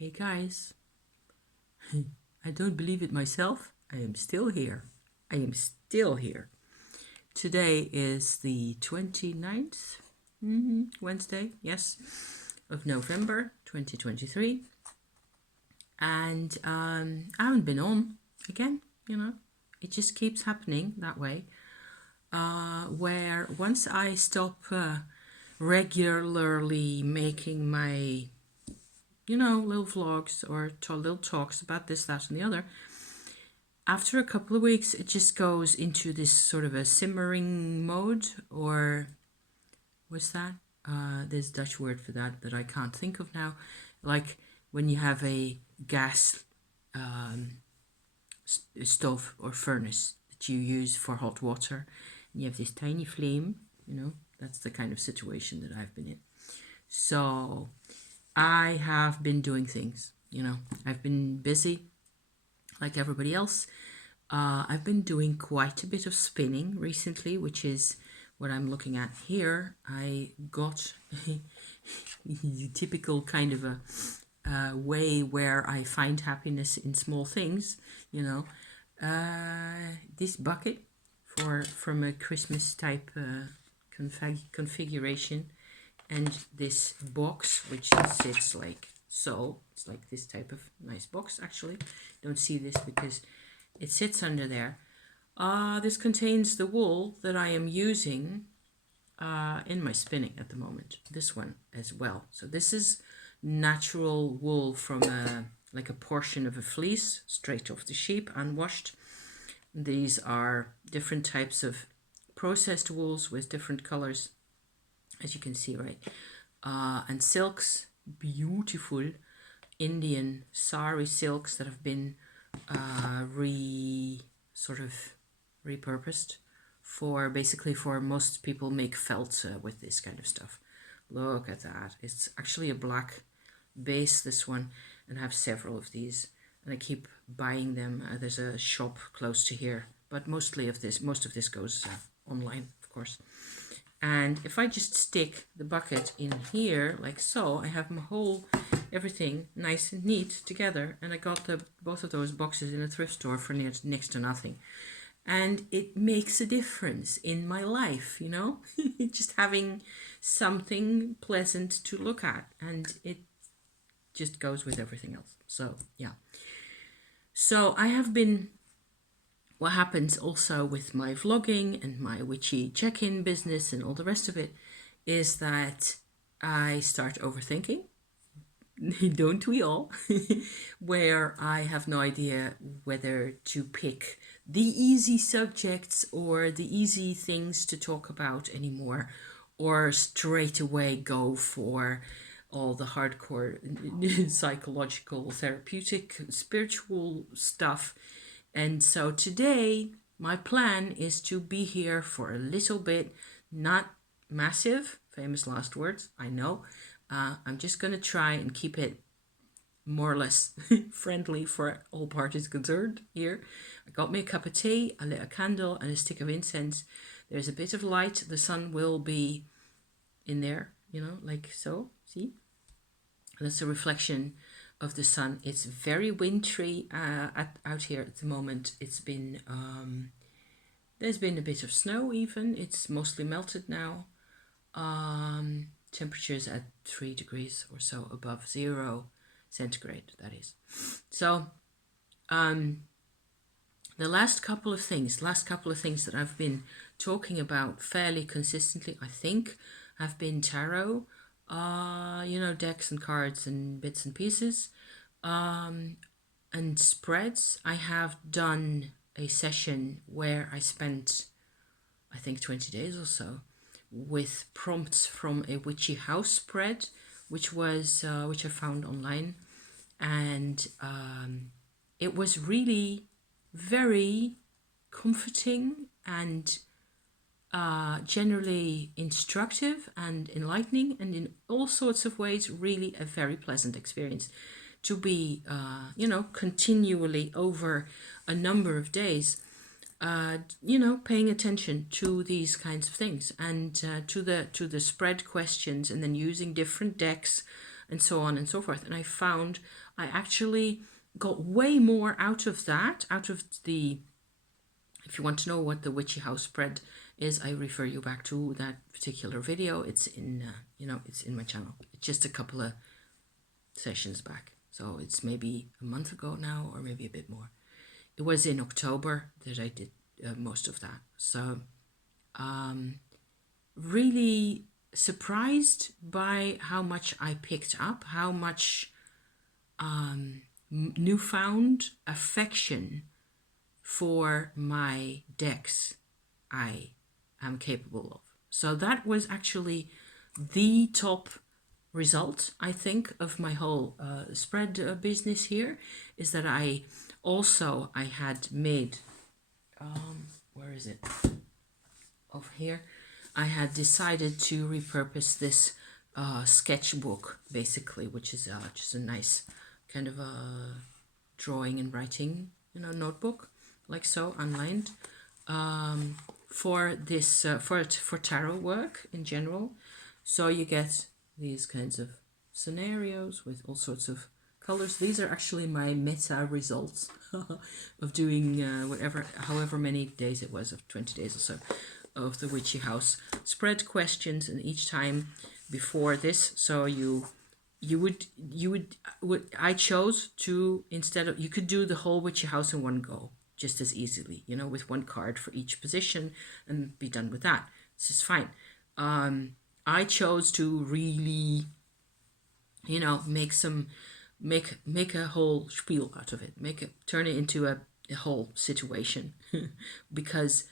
Hey guys, I don't believe it myself. I am still here. I am still here. Today is the 29th, Wednesday, yes, of November 2023. And I haven't been on again, It just keeps happening that way. Where once I stop regularly making my little vlogs or little talks about this, that, and the other. After a couple of weeks, it just goes into this sort of a simmering mode, or what's that? There's a Dutch word for that I can't think of now. Like when you have a gas stove or furnace that you use for hot water, and you have this tiny flame, that's the kind of situation that I've been in. So I have been doing things, I've been busy like everybody else. I've been doing quite a bit of spinning recently, which is what I'm looking at here. I got the typical kind of a way where I find happiness in small things, this bucket from a Christmas type configuration, and this box which sits like so. It's like this type of nice box. Actually, don't see this because it sits under there. This contains the wool that I am using in my spinning at the moment. This one as well. So this is natural wool from like a portion of a fleece straight off the sheep, unwashed. These are different types of processed wools with different colors, as you can see, right? And silks, beautiful Indian sari silks that have been repurposed for basically for most people make felt with this kind of stuff. Look at that. It's actually a black base, this one, and I have several of these, and I keep buying them. There's a shop close to here, but most of this goes online, of course. And if I just stick the bucket in here like so, I have my whole everything nice and neat together. And I got both of those boxes in a thrift store for next to nothing. And it makes a difference in my life, just having something pleasant to look at, and it just goes with everything else. So yeah. So I have been, what happens also with my vlogging and my witchy check-in business and all the rest of it is that I start overthinking. Don't we all? Where I have no idea whether to pick the easy subjects or the easy things to talk about anymore, or straight away go for all the hardcore psychological, therapeutic, spiritual stuff. And so today, my plan is to be here for a little bit, not massive, famous last words, I know. I'm just going to try and keep it more or less friendly for all parties concerned here. I got me a cup of tea, I lit a candle and a stick of incense. There's a bit of light. The sun will be in there, like so. See? That's a reflection of the sun. It's very wintry out here at the moment. It's been there's been a bit of snow even. It's mostly melted now. Temperatures at 3 degrees or so above 0 centigrade, that is. So the last couple of things that I've been talking about fairly consistently, I think, have been tarot, decks and cards and bits and pieces, and spreads. I have done a session where I spent, I think, 20 days or so with prompts from a witchy house spread, which I found online, and it was really very comforting and generally instructive and enlightening, and in all sorts of ways really a very pleasant experience to be continually over a number of days paying attention to these kinds of things, and to the spread questions, and then using different decks and so on and so forth. And I found I actually got way more out of that, out of the, if you want to know what the Witchy House spread is, I refer you back to that particular video. It's in, it's in my channel. It's just a couple of sessions back. So it's maybe a month ago now, or maybe a bit more. It was in October that I did most of that. So really surprised by how much I picked up, how much newfound affection for my decks I am capable of. So that was actually the top result, I think, of my whole spread business here, is that I had made, where is it? Over here. I had decided to repurpose this sketchbook, basically, which is just a nice kind of a drawing and writing, notebook, like so, unlined, for this, for tarot work in general. So you get these kinds of scenarios with all sorts of colors. These are actually my meta results of doing however many days it was, of 20 days or so, of the Witchy House spread questions. And each time before this, so I chose to, instead of, you could do the whole Witchy House in one go just as easily, with one card for each position and be done with that. This is fine. I chose to really, make a whole spiel out of it, turn it into a whole situation, because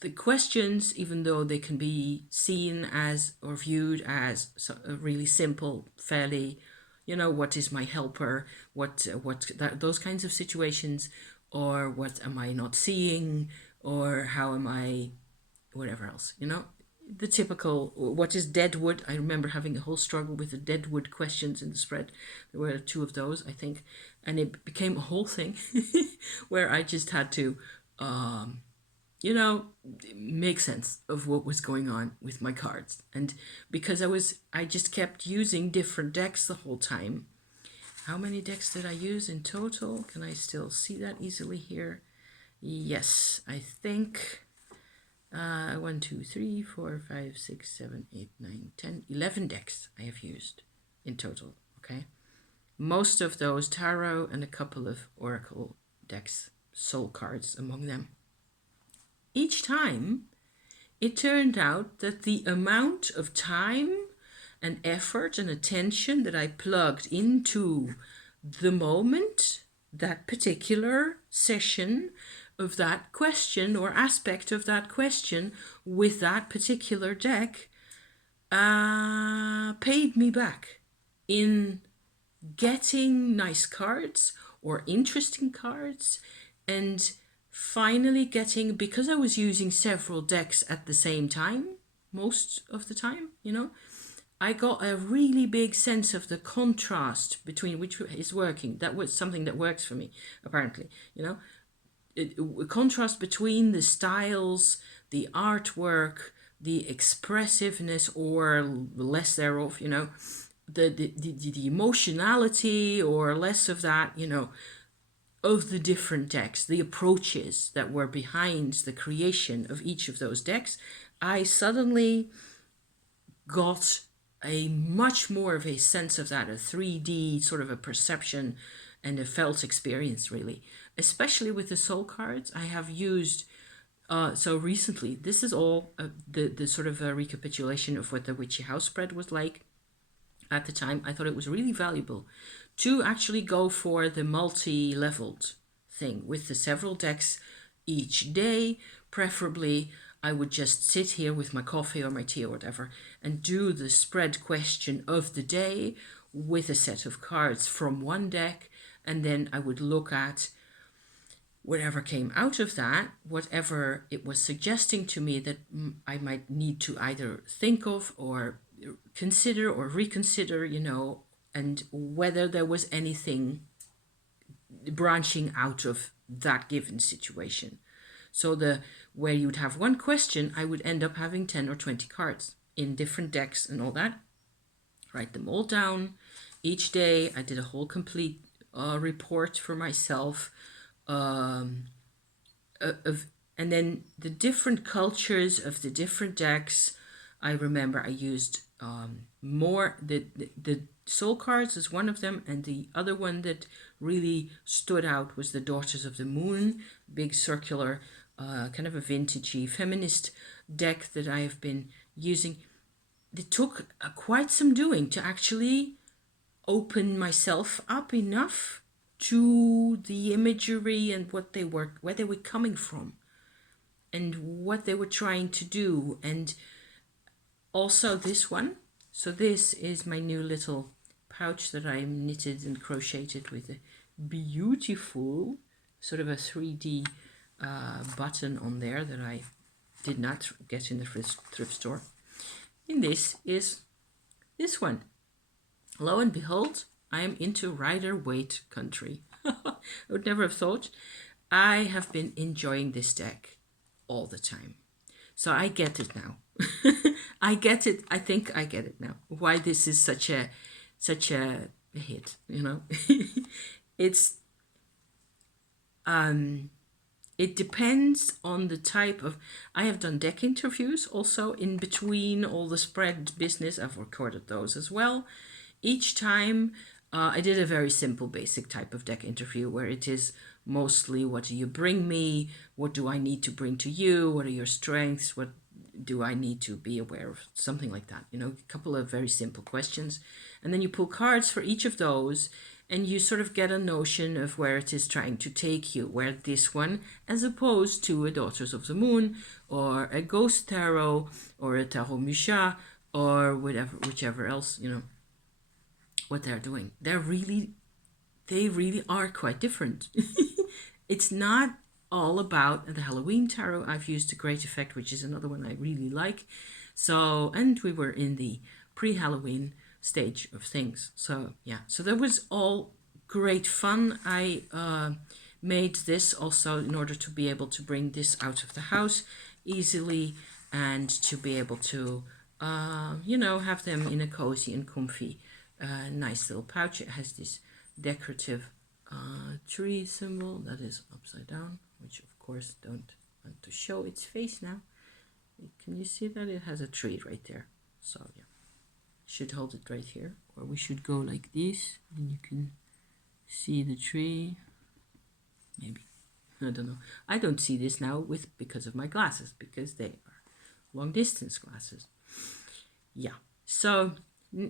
the questions, even though they can be seen as or viewed as really simple, fairly, what is my helper, those kinds of situations, or what am I not seeing, or how am I, whatever else, the typical, what is deadwood? I remember having a whole struggle with the deadwood questions in the spread. There were 2 of those, I think, and it became a whole thing where I just had to, make sense of what was going on with my cards. And because I just kept using different decks the whole time. How many decks did I use in total? Can I still see that easily here? Yes, I think 1, 2, 3, 4, 5, 6, 7, 8, 9, 10, 11 decks I have used in total, okay? Most of those tarot and a couple of oracle decks, soul cards among them. Each time, it turned out that the amount of time and effort and attention that I plugged into the moment, that particular session of that question or aspect of that question with that particular deck, paid me back in getting nice cards or interesting cards, and finally getting, because I was using several decks at the same time, most of the time, I got a really big sense of the contrast between which is working. That was something that works for me, apparently, contrast between the styles, the artwork, the expressiveness or less thereof, the emotionality or less of that, of the different decks, the approaches that were behind the creation of each of those decks. I suddenly got a much more of a sense of that, a 3D sort of a perception and a felt experience, really, especially with the soul cards. I have used, so recently, this is all the sort of a recapitulation of what the Witchy House spread was like at the time. I thought it was really valuable to actually go for the multi-leveled thing with the several decks each day. Preferably, I would just sit here with my coffee or my tea or whatever and do the spread question of the day with a set of cards from one deck, and then I would look at whatever came out of that, whatever it was suggesting to me that I might need to either think of or consider or reconsider, and whether there was anything branching out of that given situation. So where you would have one question, I would end up having 10 or 20 cards in different decks and all that. Write them all down, Each day I did a whole complete report for myself, um, of, and then the different cultures of the different decks. I remember I used more the soul cards as one of them, and the other one that really stood out was the Daughters of the Moon, big circular, kind of a vintagey feminist deck that I have been using. It took quite some doing to actually open myself up enough to the imagery and what they were, where they were coming from and what they were trying to do. And also this one. So this is my new little pouch that I knitted and crocheted with a beautiful sort of a 3D button on there that I did not get in the thrift store. And this is this one. Lo and behold, I am into Rider-Waite country. I would never have thought. I have been enjoying this deck all the time. So I get it now. I get it. I think I get it now. Why this is such a hit, you know? It's it depends on the type of. I have done deck interviews also in between all the spread business. I've recorded those as well. Each time I did a very simple basic type of deck interview where it is mostly what do you bring me, what do I need to bring to you, what are your strengths, what do I need to be aware of, something like that, you know, a couple of very simple questions. And then you pull cards for each of those and you sort of get a notion of where it is trying to take you, where this one, as opposed to a Daughters of the Moon or a Ghost Tarot or a Tarot Musha or whatever, whichever else, you know, what they're doing. They really are quite different. It's not all about the Halloween tarot. I've used a Great Effect, which is another one I really like. So, and we were in the pre-Halloween stage of things. So yeah, so that was all great fun. I made this also in order to be able to bring this out of the house easily and to be able to, you know, have them in a cozy and comfy nice little pouch. It has this decorative tree symbol that is upside down, which of course don't want to show its face now. Can you see that? It has a tree right there. So yeah, should hold it right here, or we should go like this and you can see the tree. Maybe, I don't know. I don't see this now because of my glasses, because they are long distance glasses. Yeah, so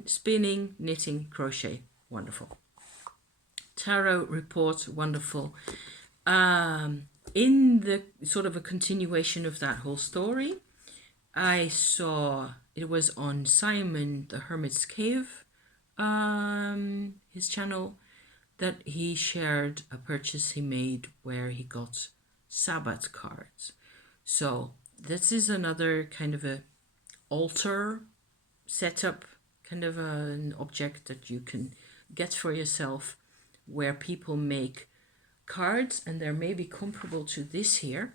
spinning, knitting, crochet, wonderful. Tarot report, wonderful. In the sort of a continuation of that whole story, I saw it was on Simon the Hermit's Cave, his channel, that he shared a purchase he made where he got Sabbath cards. So this is another kind of a altar setup, kind of an object that you can get for yourself, where people make cards, and they're maybe comparable to this here.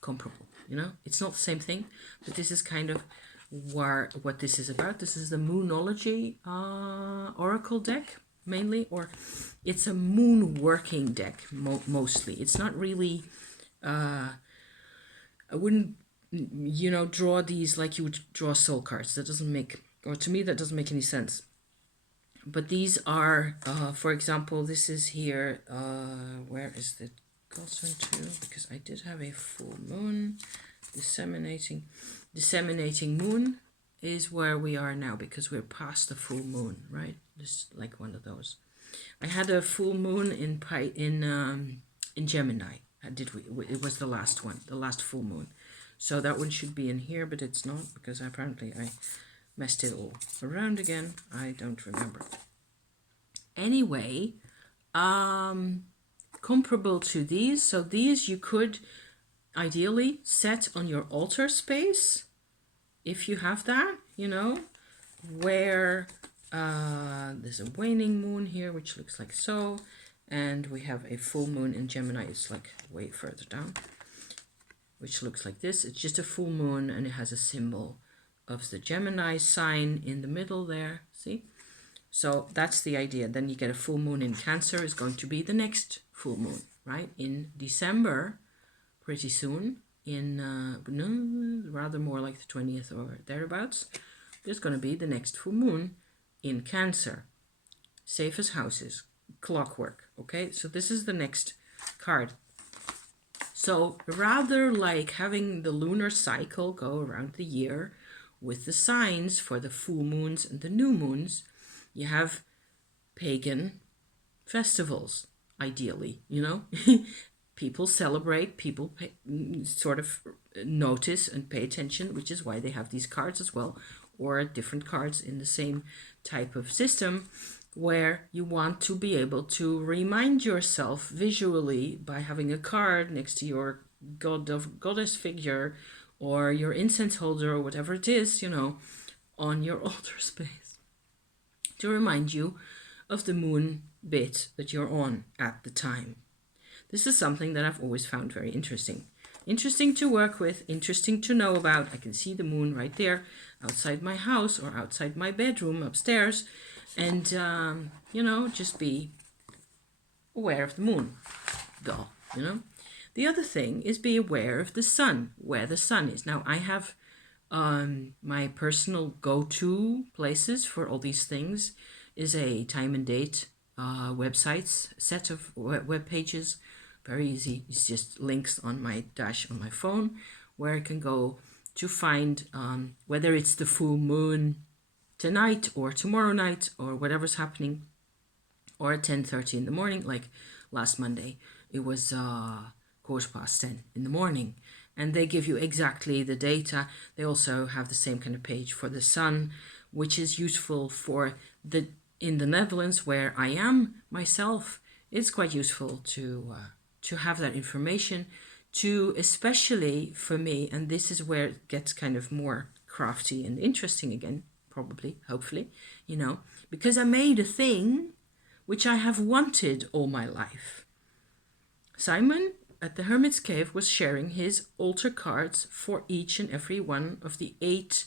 Comparable, you know, it's not the same thing, but this is kind of what this is about. This is the Moonology Oracle deck mainly, or it's a moon working deck mostly. It's not really, I wouldn't, you know, draw these like you would draw soul cards. That doesn't make, or to me that doesn't make any sense. But these are, for example, this is here, where is the goes into, because I did have a full moon, disseminating moon is where we are now, because we're past the full moon, right? Just like one of those. I had a full moon in Gemini. It was the last one, the last full moon. So that one should be in here, but it's not, because apparently I messed it all around again. I don't remember. Anyway, comparable to these. So these you could ideally set on your altar space if you have that, you know, where there's a waning moon here, which looks like so, and we have a full moon in Gemini. It's like way further down, which looks like this. It's just a full moon, and it has a symbol of the Gemini sign in the middle there, see? So that's the idea. Then you get a full moon in Cancer is going to be the next full moon, right? In December, pretty soon, in no, rather more like the 20th or thereabouts, there's going to be the next full moon in Cancer. Safe as houses, clockwork, okay? So this is the next card. So rather like having the lunar cycle go around the year with the signs for the full moons and the new moons, you have pagan festivals, ideally, you know? People celebrate, people sort of notice and pay attention, which is why they have these cards as well, or different cards in the same type of system, where you want to be able to remind yourself visually by having a card next to your god of goddess figure or your incense holder or whatever it is, you know, on your altar space, to remind you of the moon bit that you're on at the time. This is something that I've always found very interesting. Interesting to work with, interesting to know about. I can see the moon right there outside my house or outside my bedroom upstairs. And, you know, just be aware of the moon, you know. The other thing is be aware of the sun, where the sun is. Now, I have my personal go-to places for all these things is a time and date websites, set of web pages. Very easy. It's just links on my dash on my phone where I can go to find whether it's the full moon tonight or tomorrow night or whatever's happening, or at 10:30 in the morning. Like last Monday, it was 10:15 in the morning, and they give you exactly the data. They also have the same kind of page for the sun, which is useful for in the Netherlands where I am myself. It's quite useful to have that information, to especially for me, and this is where it gets kind of more crafty and interesting again, probably, hopefully, you know, because I made a thing which I have wanted all my life. Simon at the Hermit's Cave was sharing his altar cards for each and every one of the 8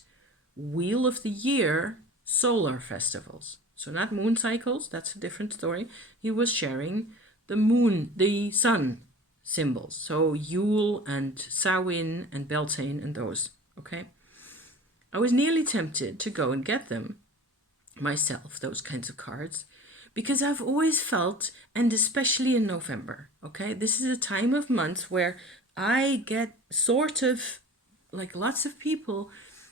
Wheel of the Year solar festivals. So not moon cycles, that's a different story. He was sharing the sun symbols. So Yule and Samhain and Beltane and those, okay? I was nearly tempted to go and get them myself, those kinds of cards, because I've always felt, and especially in November, okay, this is a time of month where I get sort of, like lots of people,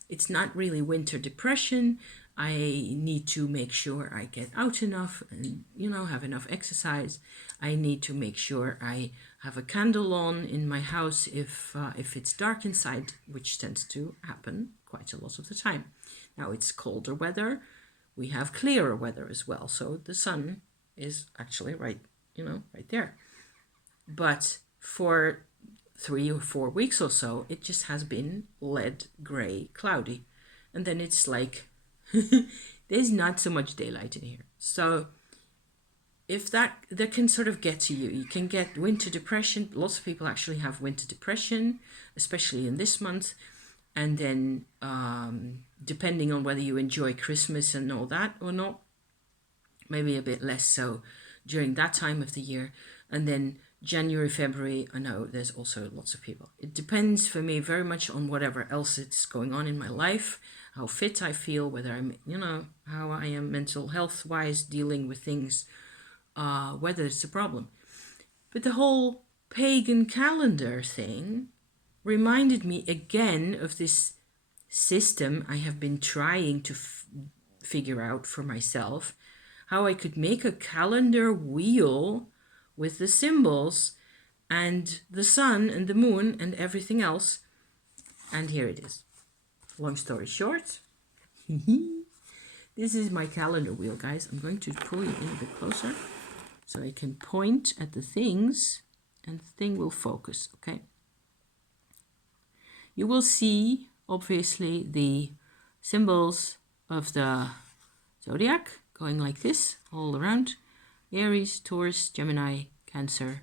it's not really winter depression. I need to make sure I get out enough and, you know, have enough exercise. I need to make sure I have a candle on in my house if it's dark inside, which tends to happen quite a lot of the time. Now it's colder weather. We have clearer weather as well. So the sun is actually right there. But for 3 or 4 weeks or so, it just has been lead, gray, cloudy. And then it's like, there's not so much daylight in here. So if that can sort of get to you, you can get winter depression. Lots of people actually have winter depression, especially in this month. And then depending on whether you enjoy Christmas and all that or not, maybe a bit less so during that time of the year. And then January, February, I know there's also lots of people. It depends for me very much on whatever else is going on in my life, how fit I feel, whether I'm, you know, how I am mental health wise dealing with things, whether it's a problem. But the whole pagan calendar thing reminded me again of this system I have been trying to figure out for myself, how I could make a calendar wheel with the symbols and the sun and the moon and everything else. And here it is. Long story short, this is my calendar wheel, guys. I'm going to pull you in a bit closer so I can point at the things and the thing will focus, okay? You will see, obviously, the symbols of the zodiac going like this all around. Aries, Taurus, Gemini, Cancer,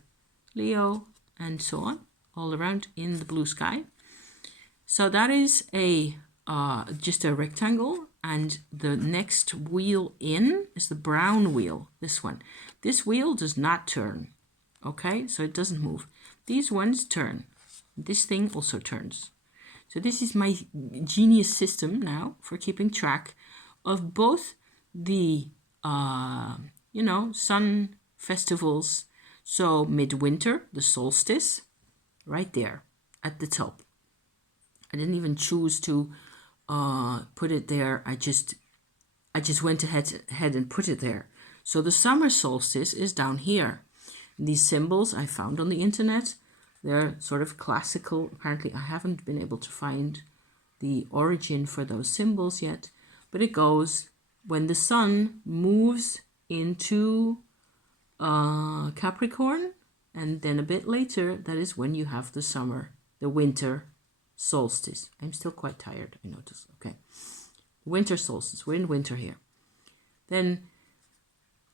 Leo, and so on, all around in the blue sky. So that is just a rectangle And the next wheel in is the brown wheel, this one. This wheel does not turn, okay? So it doesn't move. These ones turn. This thing also turns. So this is my genius system now for keeping track of both the, sun festivals. So midwinter, the solstice, right there at the top. I didn't even choose to put it there. I just went ahead and put it there. So the summer solstice is down here. These symbols I found on the internet. They're sort of classical. Apparently, I haven't been able to find the origin for those symbols yet. But it goes when the sun moves into Capricorn, and then a bit later, that is when you have the winter solstice. I'm still quite tired, I notice. Okay. Winter solstice. We're in winter here. Then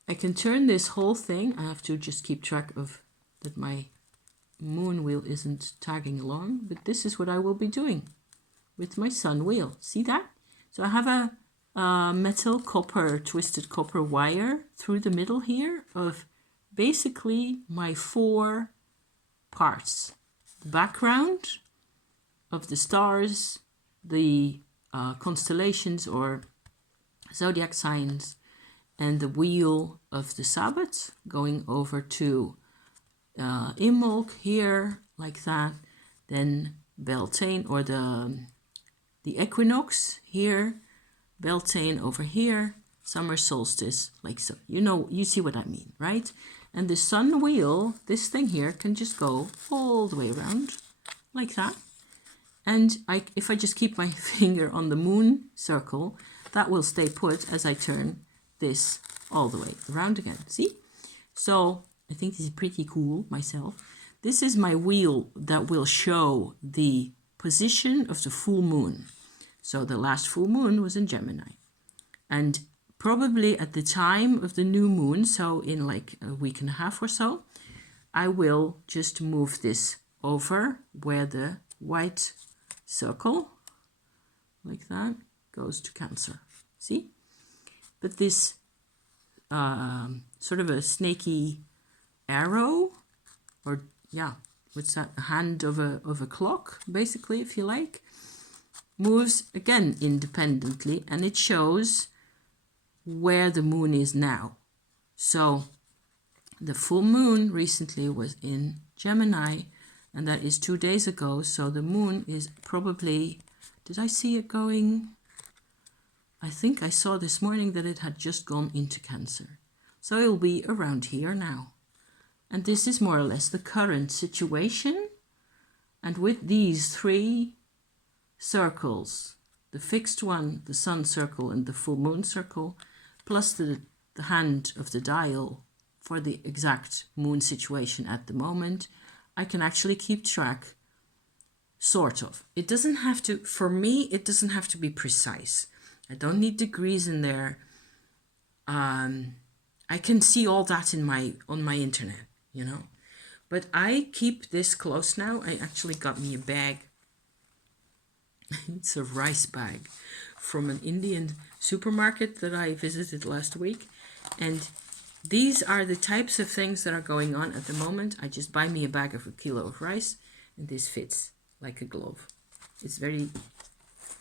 I can turn this whole thing. I have to just keep track of that my moon wheel isn't tagging along, but this is what I will be doing with my sun wheel. See that? So I have a metal twisted copper wire through the middle here of basically my 4 parts. The background of the stars, the constellations or zodiac signs, and the wheel of the Sabbath going over to Imbolc here, like that. Then Beltane, or the equinox here, Beltane over here, summer solstice, like so. You see what I mean, right? And the sun wheel, this thing here, can just go all the way around, like that. And if I just keep my finger on the moon circle, that will stay put as I turn this all the way around again. See? So I think this is pretty cool myself. This is my wheel that will show the position of the full moon. So the last full moon was in Gemini. And probably at the time of the new moon, so in like a week and a half or so, I will just move this over where the white circle, like that, goes to Cancer. See? But this sort of a snaky arrow, or what's that? A hand of a clock, basically, if you like, moves again independently, and it shows where the moon is now. So the full moon recently was in Gemini, and that is 2 days ago. So the moon is probably, did I see it going? I think I saw this morning that it had just gone into Cancer. So it'll be around here now. And this is more or less the current situation. And with these 3 circles, the fixed one, the sun circle, and the full moon circle, plus the hand of the dial for the exact moon situation at the moment, I can actually keep track, sort of. It doesn't have to, for me, it doesn't have to be precise. I don't need degrees in there. I can see all that on my internet, But I keep this close now. I actually got me a bag. It's a rice bag from an Indian supermarket that I visited last week. And these are the types of things that are going on at the moment. I just buy me a bag of 1 kilo of rice, and this fits like a glove. It's very,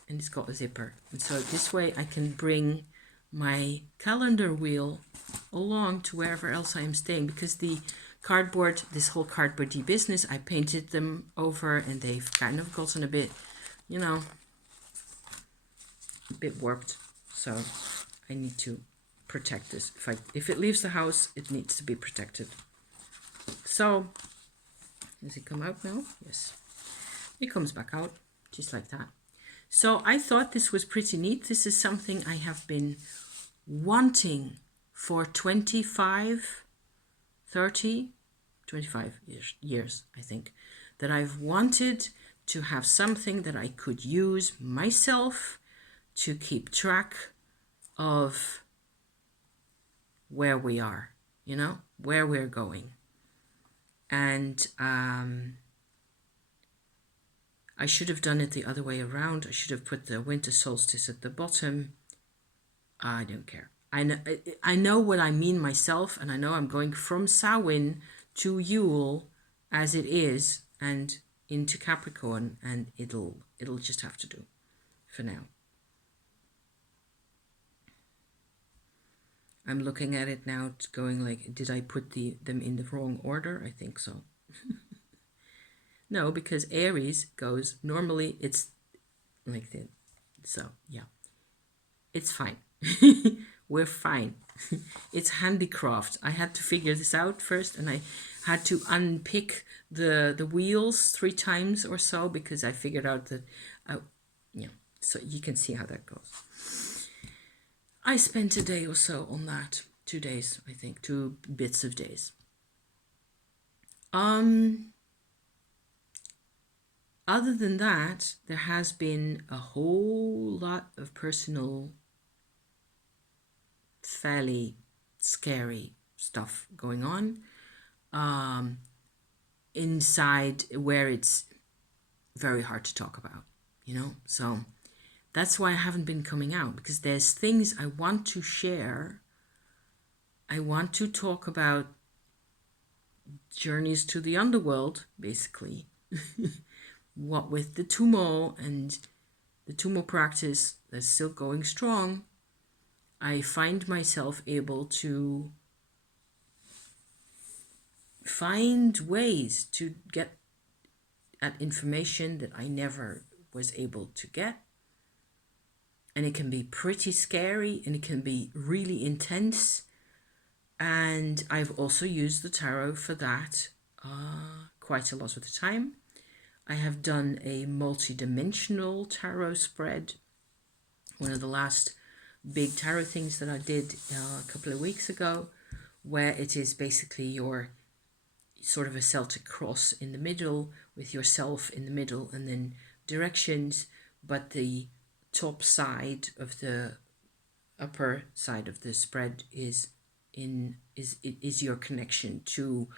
and it's got a zipper. And so this way I can bring my calendar wheel along to wherever else I am staying, because the cardboard, this whole cardboardy business, I painted them over and they've kind of gotten a bit, a bit warped. So I need to protect this. If it leaves the house, it needs to be protected. So does it come out now? Yes, it comes back out just like that. So I thought this was pretty neat. This is something I have been wanting for 25 years, I think, that I've wanted to have something that I could use myself to keep track of where we are, where we're going. And I should have done it the other way around. I should have put the winter solstice at the bottom I don't care. I know what I mean myself, and I know I'm going from Samhain to Yule as it is, and into Capricorn, and it'll just have to do for now. I'm looking at it now, going like, did I put them in the wrong order? I think so. No, because Aries goes, normally it's like this. So, yeah, it's fine. We're fine. It's handicraft. I had to figure this out first, and I had to unpick the wheels 3 times or so, because I figured out that, yeah, so you can see how that goes. I spent a day or so on that. 2 days, I think, 2 bits of days. Other than that, there has been a whole lot of personal, fairly scary stuff going on inside, where it's very hard to talk about, so that's why I haven't been coming out, because there's things I want to share. I want to talk about journeys to the underworld, basically. What with the Tumo and the Tumo practice that's still going strong, I find myself able to find ways to get at information that I never was able to get. And it can be pretty scary, and it can be really intense. And I've also used the tarot for that quite a lot of the time. I have done a multi-dimensional tarot spread. One of the last big tarot things that I did a couple of weeks ago, where it is basically your sort of a Celtic cross in the middle, with yourself in the middle, and then directions, but the top side of the upper side of the spread is your connection to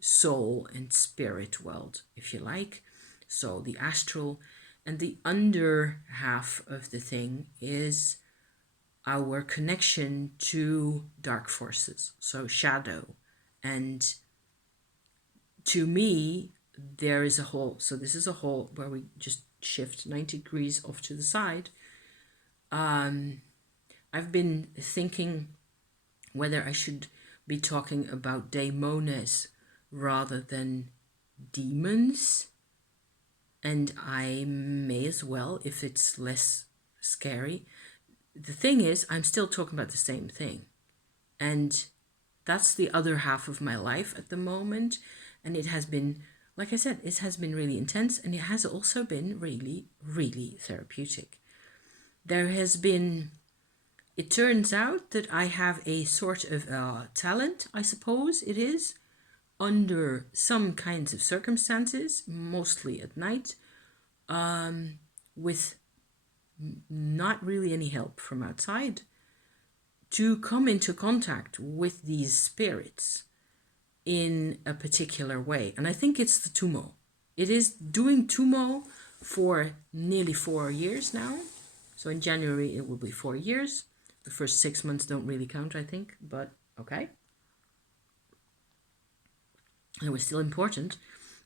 soul and spirit world, if you like. So the astral, and the under half of the thing is our connection to dark forces, so shadow. And to me, there is a hole. So this is a hole where we just shift 90 degrees off to the side. I've been thinking whether I should be talking about daimones rather than demons. And I may as well, if it's less scary. The thing is, I'm still talking about the same thing. And that's the other half of my life at the moment. And it has been, like I said, it has been really intense. And it has also been really, really therapeutic. There has been, it turns out that I have a sort of talent, I suppose it is, under some kinds of circumstances, mostly at night, with not really any help from outside, to come into contact with these spirits in a particular way. And I think it's the Tumo. It is doing Tumo for nearly 4 years now. So in January it will be 4 years. The first 6 months don't really count, I think, but okay. It was still important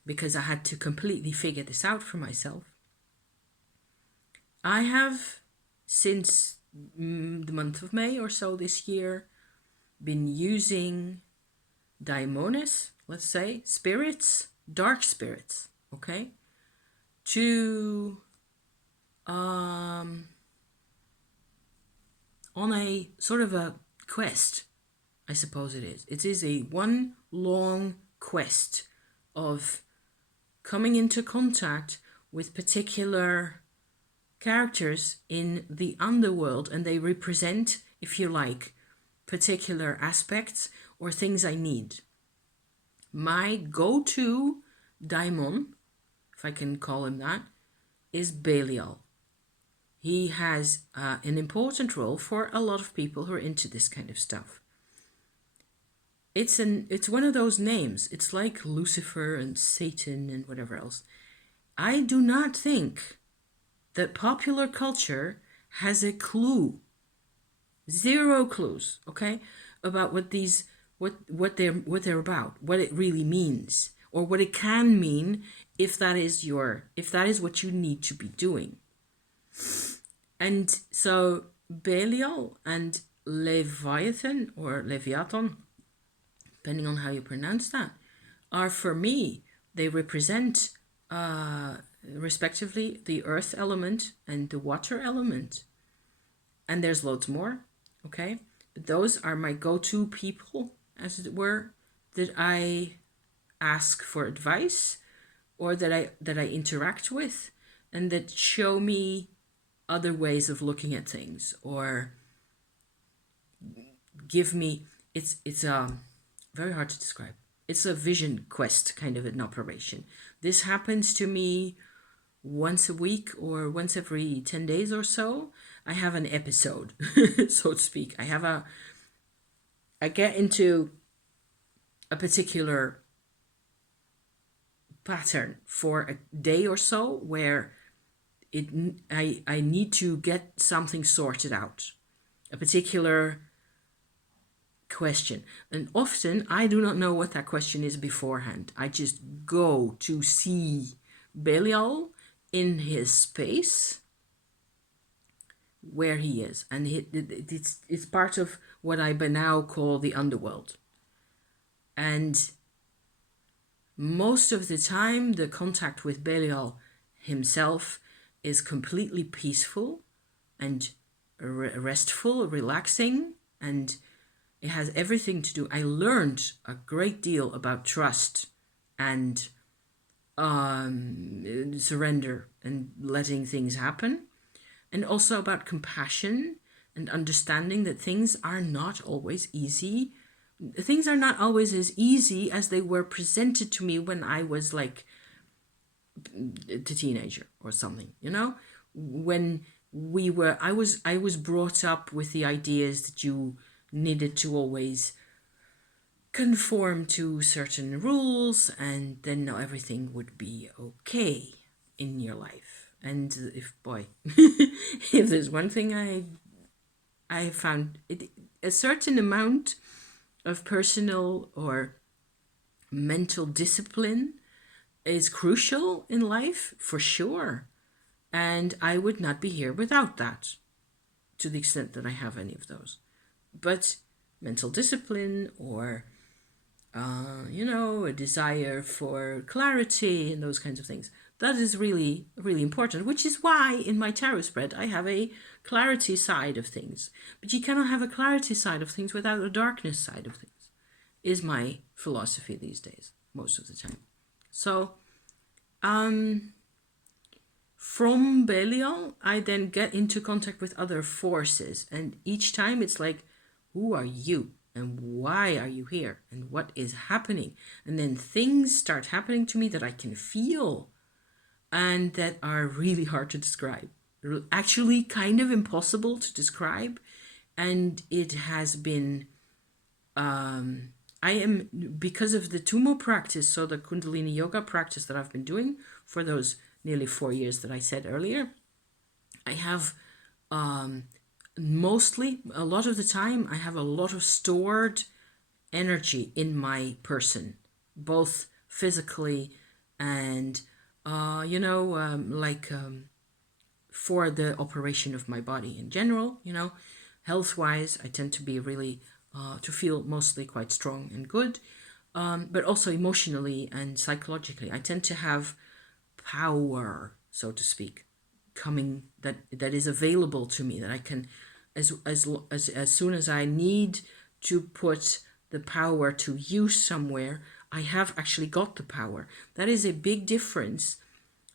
because I had to completely figure this out for myself. I have, since the month of May or so this year, been using daimones, let's say, spirits, dark spirits, okay, to on a sort of a quest, I suppose it is. It is a one long quest of coming into contact with particular characters in the underworld, and they represent, if you like, particular aspects or things I need. My go-to daimon, if I can call him that, is Belial. He has an important role for a lot of people who are into this kind of stuff. It's one of those names. It's like Lucifer and Satan and whatever else. I do not think that popular culture has a clue Zero clues, okay, about what they're about, what it really means, or what it can mean if that is what you need to be doing. And so Belial and Leviathan, or Leviathan, depending on how you pronounce that, are, for me, they represent respectively the earth element and the water element. And there's loads more, okay? But those are my go-to people, as it were, that I ask for advice, or that I interact with, and that show me other ways of looking at things, or give me, it's very hard to describe. It's a vision quest kind of an operation. This happens to me once a week or once every 10 days or so. I have an episode, so to speak. I get into a particular pattern for a day or so where I need to get something sorted out, a particular question. And often I do not know what that question is beforehand. I just go to see Belial in his space where he is. And it's part of what I by now call the underworld. And most of the time, the contact with Belial himself is completely peaceful and restful, relaxing, and it has everything to do. I learned a great deal about trust and surrender and letting things happen, and also about compassion and understanding that things are not always easy. Things are not always as easy as they were presented to me when I was like a teenager or something, you know? When I was brought up with the ideas that you needed to always conform to certain rules, and then everything would be okay in your life. And if there's one thing I found, a certain amount of personal or mental discipline is crucial in life, for sure. And I would not be here without that, to the extent that I have any of those. But mental discipline, or a desire for clarity and those kinds of things, that is really, really important, which is why in my tarot spread I have a clarity side of things. But you cannot have a clarity side of things without a darkness side of things, is my philosophy these days, most of the time. So, from Belial, I then get into contact with other forces, and each time it's like, who are you? And why are you here? And what is happening? And then things start happening to me that I can feel and that are really hard to describe. They're actually kind of impossible to describe. And it has been, because of the Tumo practice, so the Kundalini Yoga practice that I've been doing for those nearly 4 years that I said earlier, I have mostly, a lot of the time, I have a lot of stored energy in my person, both physically and, for the operation of my body in general, health-wise, I tend to be really, to feel mostly quite strong and good, but also emotionally and psychologically. I tend to have power, so to speak, coming that is available to me, that I can, as soon as I need to put the power to use somewhere, I have actually got the power. That is a big difference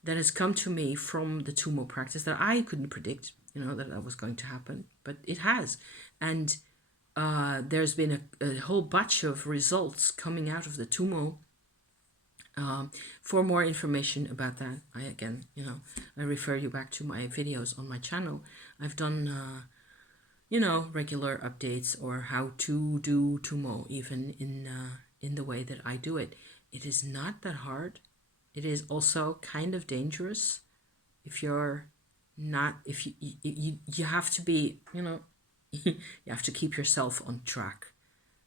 that has come to me from the Tumo practice that I couldn't predict, that was going to happen, but it has. And there's been a whole batch of results coming out of the Tumo. For more information about that, I refer you back to my videos on my channel. I've done, regular updates, or how to do Tumo, even in the way that I do it. It is not that hard. It is also kind of dangerous if you're not, if you have to be, You have to keep yourself on track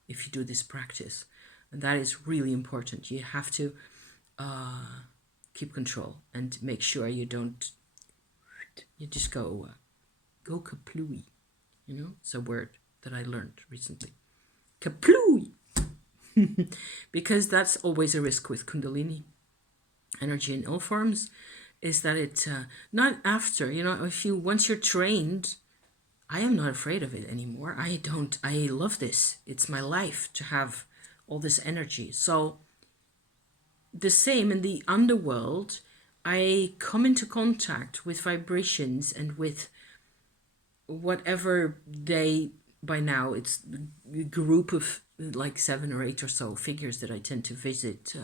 if you do this practice. And that is really important. You have to keep control and make sure you don't, you just go kaplooey. You know, it's a word that I learned recently. Kaplooey! Because that's always a risk with Kundalini energy in all forms, is that it, not after, you know, if you, once you're trained, I am not afraid of it anymore. I love this. It's my life to have all this energy. So the same in the underworld, I come into contact with vibrations and with whatever they, by now it's a group of like 7 or 8 or so figures that I tend to visit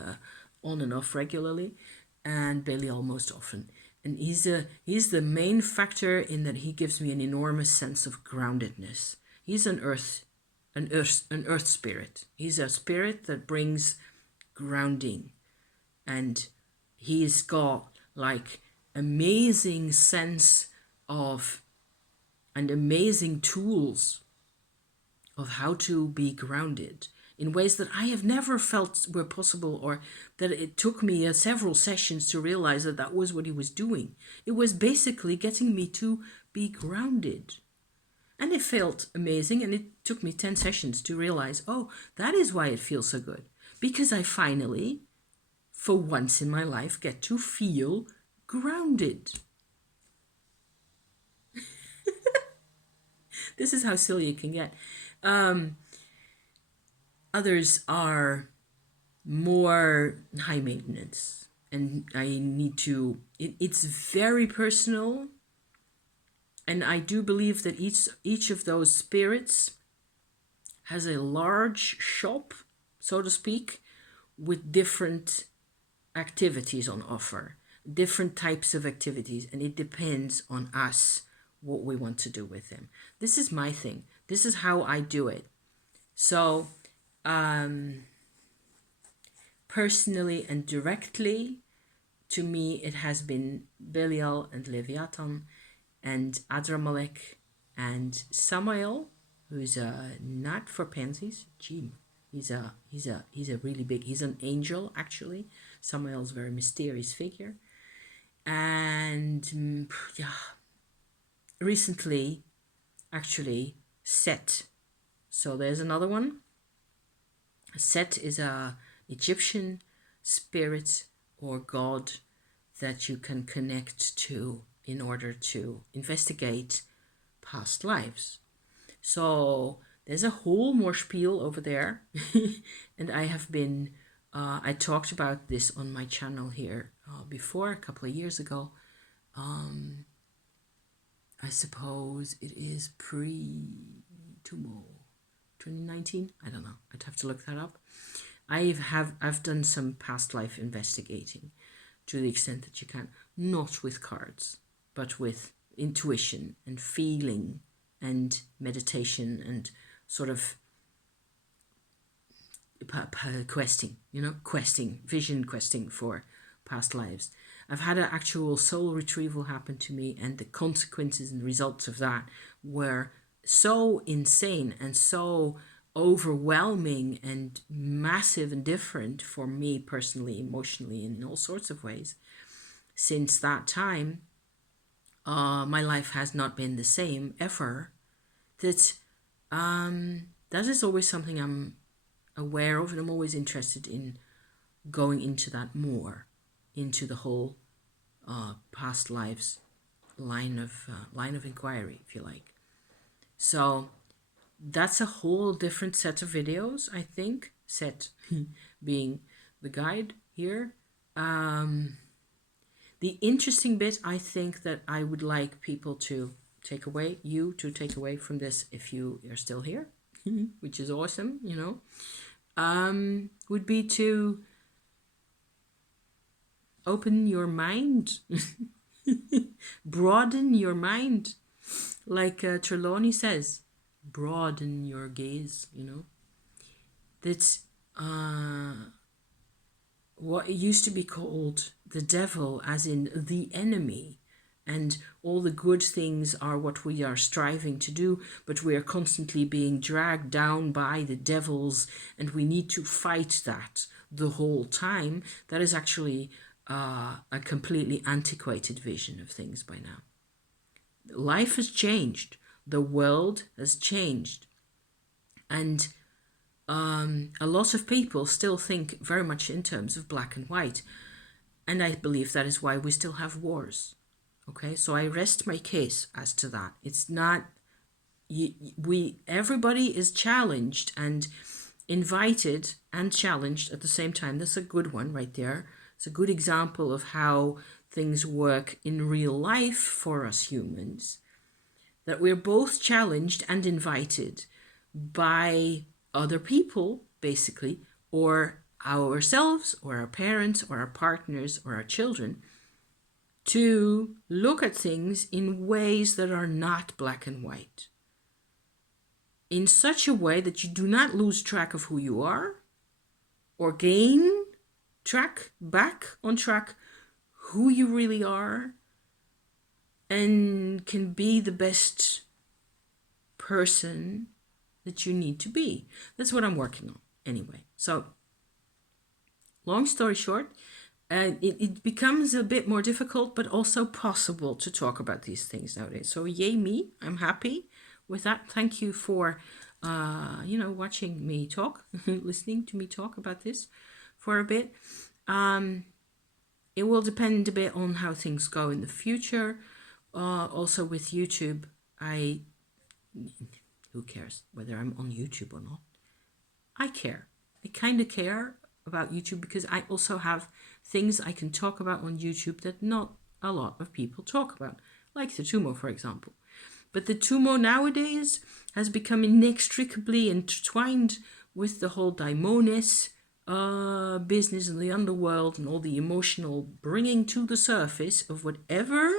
on and off regularly, and Belial most often. And he's the main factor in that he gives me an enormous sense of groundedness. He's an earth spirit. He's a spirit that brings grounding, and he's got like amazing sense of and amazing tools of how to be grounded in ways that I have never felt were possible, or that it took me several sessions to realize that that was what he was doing. It was basically getting me to be grounded. And it felt amazing, and it took me 10 sessions to realize, oh, that is why it feels so good. Because I finally, for once in my life, get to feel grounded. This is how silly it can get. Others are more high maintenance, and I need to, it's very personal. And I do believe that each of those spirits has a large shop, so to speak, with different activities on offer, different types of activities, and it depends on us what we want to do with them. This is my thing. This is how I do it. So, personally and directly, to me, it has been Belial and Leviathan and Adramelech and Samael, who's not for pansies. Gee, he's a really big. He's an angel actually. Samael's a very mysterious figure, and yeah, recently, actually, Set. So there's another one. Set is a Egyptian spirit or god that you can connect to in order to investigate past lives. So there's a whole more spiel over there. And I have been, I talked about this on my channel here before, a couple of years ago. I suppose it is pre-Tumo 2019. I don't know. I'd have to look that up. I've done some past life investigating to the extent that you can, not with cards, but with intuition and feeling and meditation and sort of questing, vision questing for past lives. I've had an actual soul retrieval happen to me, and the consequences and results of that were so insane and so overwhelming and massive and different for me personally, emotionally, and in all sorts of ways. Since that time, my life has not been the same ever. That is always something I'm aware of, and I'm always interested in going into that more, into the whole past lives line of inquiry, if you like. So that's a whole different set of videos, I think. Set being the guide here. The interesting bit, I think, that I would like people to take away, from this, if you are still here, which is awesome, would be to open your mind, broaden your mind, like Trelawney says, broaden your gaze, That's what used to be called the devil, as in the enemy, and all the good things are what we are striving to do, but we are constantly being dragged down by the devils and we need to fight that the whole time, that is actually a completely antiquated vision of things by now. Life has changed. The world has changed. And a lot of people still think very much in terms of black and white. And I believe that is why we still have wars. Okay, so I rest my case as to that. It's not, everybody is challenged and invited and challenged at the same time. That's a good one right there. It's a good example of how things work in real life for us humans. That we're both challenged and invited by other people, basically, or ourselves, or our parents, or our partners, or our children, to look at things in ways that are not black and white. In such a way that you do not lose track of who you are, or gain back on track who you really are, and can be the best person that you need to be. That's what I'm working on anyway. So, long story short, it becomes a bit more difficult, but also possible to talk about these things nowadays. So yay me, I'm happy with that. Thank you for, watching me talk, listening to me talk about this for a bit. It will depend a bit on how things go in the future. Also with YouTube, who cares whether I'm on YouTube or not? I care. I kind of care about YouTube because I also have things I can talk about on YouTube that not a lot of people talk about, like the Tumo, for example. But the Tumo nowadays has become inextricably intertwined with the whole daimones business in the underworld and all the emotional bringing to the surface of whatever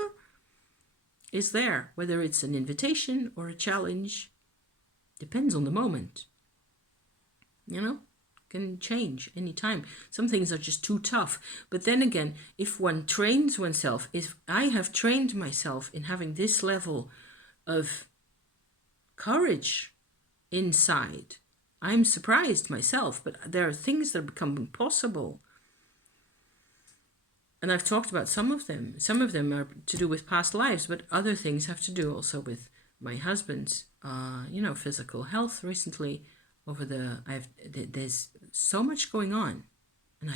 is there, whether it's an invitation or a challenge, depends on the moment. Can change anytime. Some things are just too tough. But then again, if one trains oneself, if I have trained myself in having this level of courage inside, I'm surprised myself, but there are things that become impossible. And I've talked about some of them. Some of them are to do with past lives, but other things have to do also with my husband's, physical health recently. There's so much going on, and I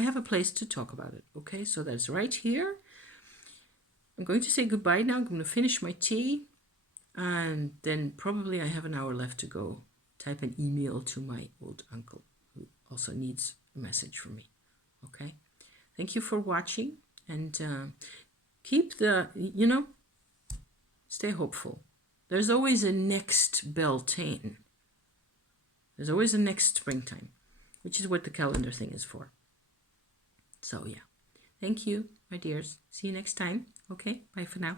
have a place to talk about it. Okay, so that's right here. I'm going to say goodbye now. I'm going to finish my tea, and then probably I have an hour left to go type an email to my old uncle who also needs a message from me. Okay, thank you for watching, and keep stay hopeful. There's always a next Beltane. There's always a next springtime, which is what the calendar thing is for. So yeah, thank you, my dears. See you next time. Okay, bye for now.